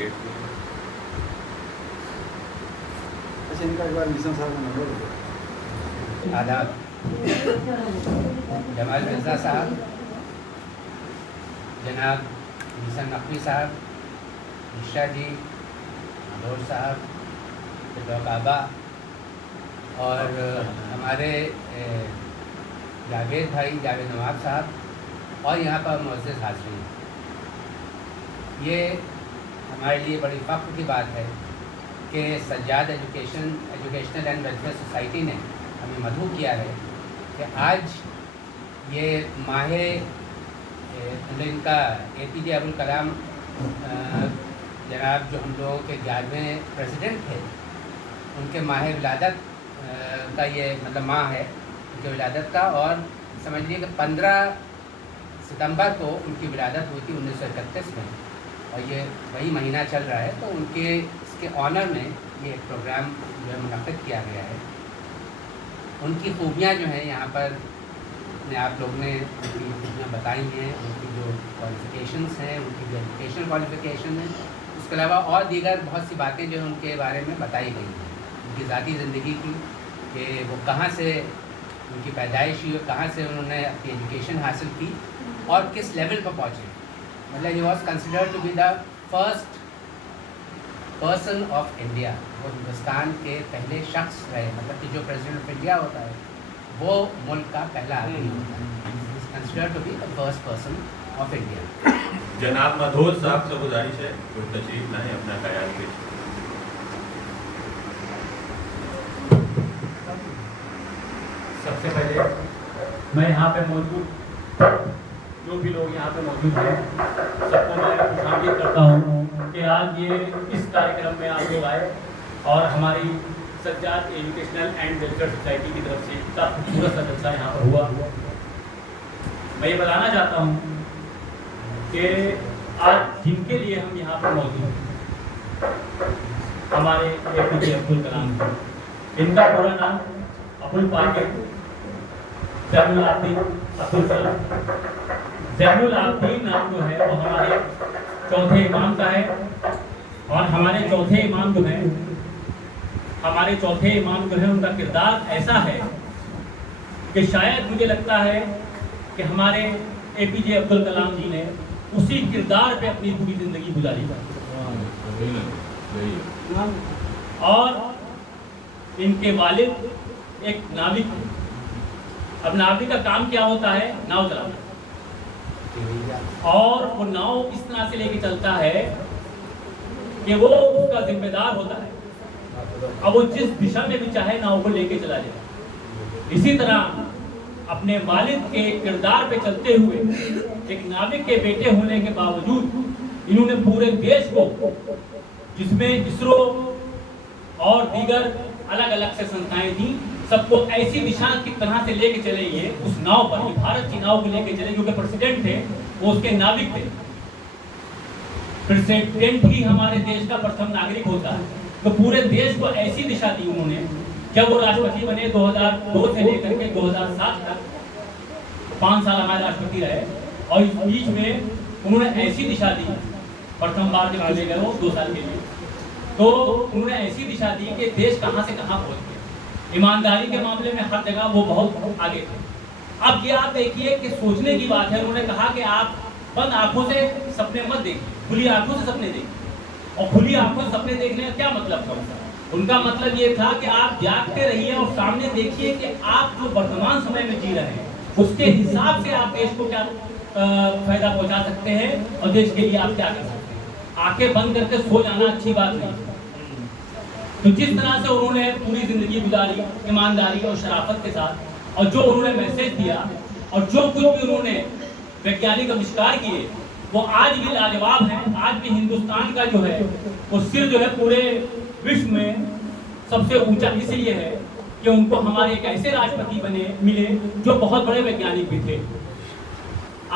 Gate में। अच्छा, इनका एक बार मिशन साहब का नंबर दो। आदाब। जमाल मिर्ज़ा साहब, जनाब मिशन नकवी साहब, निशा जी, मनोज साहब, फिरदौस और हमारे जावेद भाई, जावेद नवाब साहब और यहाँ पर मुअज़्ज़िज़ हाज़रीन, ये हमारे लिए बड़ी फ़ख्र की बात है कि Sajjad educational and welfare society ने हमें मदऊ किया है कि आज ये माह इनका APJ अब्दुल कलाम जनाब जो हम लोगों के 11वें प्रेसिडेंट थे, उनके माह विलादत का ये मतलब माह है उनके विलादत का। और समझिए कि 15 सितंबर को उनकी विलादत हुई थी 1931 में, और ये वही महीना चल रहा है। तो उनके इसके ऑनर में ये एक प्रोग्राम जो है मुनक़्क़िद किया गया है। उनकी खूबियाँ जो हैं यहाँ पर आप लोग ने उनकी खूबियाँ बताई हैं, उनकी जो क्वालिफ़िकेशंस हैं, उनकी जो एजुकेशनल क्वालिफ़िकेशन है, उसके अलावा और दीगर बहुत सी बातें जो उनके बारे में बताई गई हैं, उनकी ज़ाती ज़िंदगी की, कि वो कहाँ से उनकी पैदाइश हुई, कहाँ से उन्होंने अपनी एजुकेशन हासिल की और किस लेवल पर पहुँचे। मतलब he was considered to be the first person of India. वो हिंदुस्तान के पहले शख्स रहे, मतलब कि जो प्रेसिडेंट ऑफ इंडिया होता है वो मुल्क का पहला आदमी होता है। Is considered to be the first person of India. जनाब मनोज साहब से गुजारिश है कोई तशरीफ लाएं, अपना ख्याल पेश। सबसे पहले मैं यहाँ पे मौजूद जो भी लोग यहाँ पे मौजूद हैं सबको मैं खुशामदीद करता हूँ कि आज ये इस कार्यक्रम में आप लोग आए और हमारी Sajjad educational and welfare society की तरफ से इतना खूबसूरत सा जलसा यहाँ पर हुआ। मैं ये बताना चाहता हूँ कि आज जिनके लिए हम यहाँ पर मौजूद हैं, हमारे APJ अब्दुल कलाम जी, इनका पूरा नाम अबुल पाकिर ज़ैनुल आबिदीन अब्दुल कलाम। ज़ैनुल आबिदीन नाम जो है वो हमारे चौथे इमाम का है, और हमारे चौथे इमाम जो हैं उनका किरदार ऐसा है कि शायद मुझे लगता है कि हमारे APJ अब्दुल कलाम जी ने उसी किरदार पे अपनी पूरी ज़िंदगी गुजारी। और इनके वालिद एक नाविक थे। अब नाविक का काम क्या होता है? नाव चलाना। और वो नाव इस तरह से लेके चलता है कि वो उसका जिम्मेदार होता है, अब वो जिस दिशा में भी चाहे नाव को लेके चला जाए। इसी तरह अपने वालिद के किरदार पे चलते हुए एक नाविक के बेटे होने के बावजूद इन्होंने पूरे देश को, जिसमें इसरो और दीगर अलग अलग से संस्थाएं थी, सबको ऐसी दिशा की तरह से लेके चले ये उस नाव पर, ये भारत की नाव को लेके चले। जो कि प्रेसिडेंट थे वो उसके नाविक थे। प्रेसिडेंट ही हमारे देश का प्रथम नागरिक होता है, तो पूरे देश को ऐसी दिशा दी उन्होंने। जब वो राष्ट्रपति बने 2002 से लेकर के 2007 तक 5 साल हमारे राष्ट्रपति रहे, और इस बीच में उन्होंने ऐसी दिशा दी, प्रथम बार जब चुने गए वो 2 साल के लिए, तो उन्होंने ऐसी दिशा दी कि देश कहां से कहां पहुंच गया। ईमानदारी के मामले में हर जगह वो बहुत आगे थे। अब ये आप देखिए कि सोचने की बात है, उन्होंने कहा कि आप बंद आंखों से सपने मत देखिए, खुली आंखों से सपने देखिए। और खुली आंखों से सपने देखने का क्या मतलब था? उनका मतलब ये था कि आप जागते रहिए और सामने देखिए कि आप जो वर्तमान समय में जी रहे हैं उसके हिसाब से आप देश को क्या फायदा पहुंचा सकते हैं और देश के लिए आप क्या कर सकते हैं। आंखें बंद करके सो जाना अच्छी बात नहीं। तो जिस तरह से उन्होंने पूरी जिंदगी गुजारी ईमानदारी और शराफत के साथ, और जो उन्होंने मैसेज दिया और जो कुछ भी उन्होंने वैज्ञानिक आविष्कार किए वो आज भी लाजवाब हैं। आज भी हिंदुस्तान का जो है वो सिर जो है पूरे विश्व में सबसे ऊंचा इसलिए है कि उनको हमारे एक ऐसे राष्ट्रपति मिले जो बहुत बड़े वैज्ञानिक भी थे।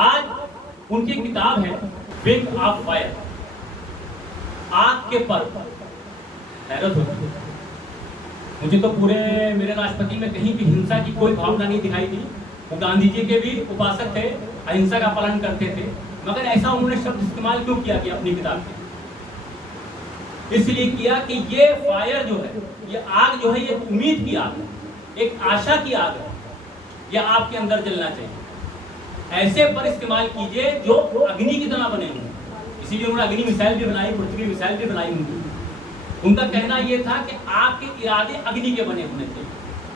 आज उनकी किताब है विंग ऑफ फायर, आग के पर। हैरत होती है मुझे तो पूरे मेरे राष्ट्रपति में कहीं भी हिंसा की कोई भावना नहीं दिखाई दी। वो गांधी जी के भी उपासक थे, अहिंसा का पालन करते थे, मगर ऐसा उन्होंने शब्द इस्तेमाल क्यों किया कि अपनी किताब में इसलिए किया कि ये फायर जो है, ये आग जो है, ये उम्मीद की आग है, एक आशा की आग है, ये आपके अंदर जलना चाहिए। ऐसे पर इस्तेमाल कीजिए जो अग्नि की तरह बने हों। इसीलिए उन्होंने अग्नि मिसाइल भी बनाई, पृथ्वी मिसाइल भी बनाई होंगी। उनका कहना यह था कि आपके इरादे अग्नि के बने होने चाहिए।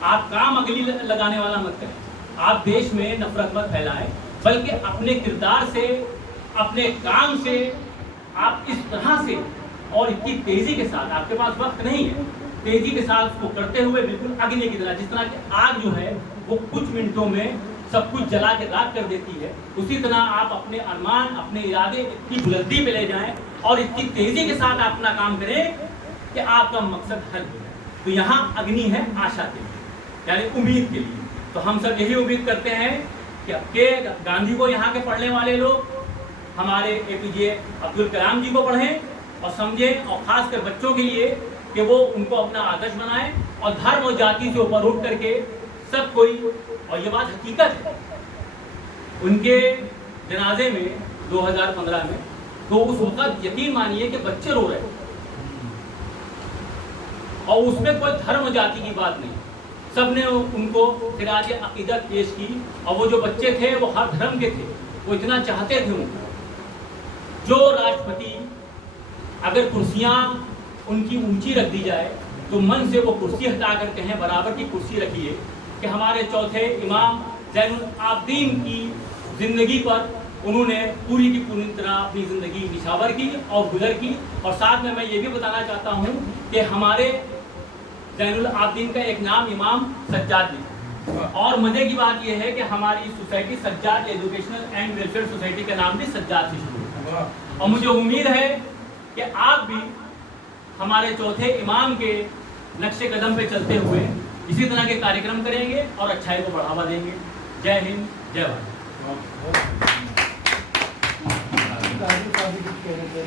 आप काम अग्नि लगाने वाला मत करें, आप देश में नफरत मत फैलाएं, बल्कि अपने किरदार से, अपने काम से आप इस तरह से और इतनी तेजी के साथ, आपके पास वक्त नहीं है, तेजी के साथ उसको करते हुए बिल्कुल अग्नि की तरह, जिस तरह की आग जो है वो कुछ मिनटों में सब कुछ जला के राख कर देती है, उसी तरह आप अपने अरमान, अपने इरादे इतनी बुलंदी पे ले जाएं और इतनी तेजी के साथ आप अपना काम करें कि आपका मकसद हल हो जाए। तो यहाँ अग्नि है आशा के लिए, यानी उम्मीद के लिए। तो हम सब यही उम्मीद करते हैं कि गांधी को यहाँ के पढ़ने वाले लोग हमारे APJ अब्दुल कलाम जी को पढ़ें और समझें, और खासकर बच्चों के लिए कि वो उनको अपना आदर्श बनाएं और धर्म और जाति से ऊपर उठ करके सब कोई, और ये बात हकीकत है, उनके जनाजे में 2015 में, तो उस वक्त यकीन मानिए कि बच्चे रो रहे और उसमें कोई धर्म जाति की बात नहीं, सबने उनको खिराज अकीदत पेश की। और वो जो बच्चे थे वो हर धर्म के थे, वो इतना चाहते थे उनको। जो राष्ट्रपति अगर कुर्सियां उनकी ऊंची रख दी जाए तो मन से वो कुर्सी हटा कर कहें बराबर की कुर्सी रखिए कि हमारे चौथे इमाम ज़ैनुल आबदीन की ज़िंदगी पर उन्होंने पूरी की पूरी तरह अपनी ज़िंदगी निछावर की और गुजर की। और साथ में मैं ये भी बताना चाहता हूँ कि हमारे ज़ैनुल आबदीन का एक नाम इमाम सज्जाद भी, और मज़े की बात यह है कि हमारी society Sajjad educational and welfare society का नाम भी सज्जाद से शुरू हुआ। और मुझे उम्मीद है कि आप भी हमारे चौथे इमाम के नक्शे कदम पे चलते हुए इसी तरह के कार्यक्रम करेंगे और अच्छाई को बढ़ावा देंगे। जय हिंद, जय भारत।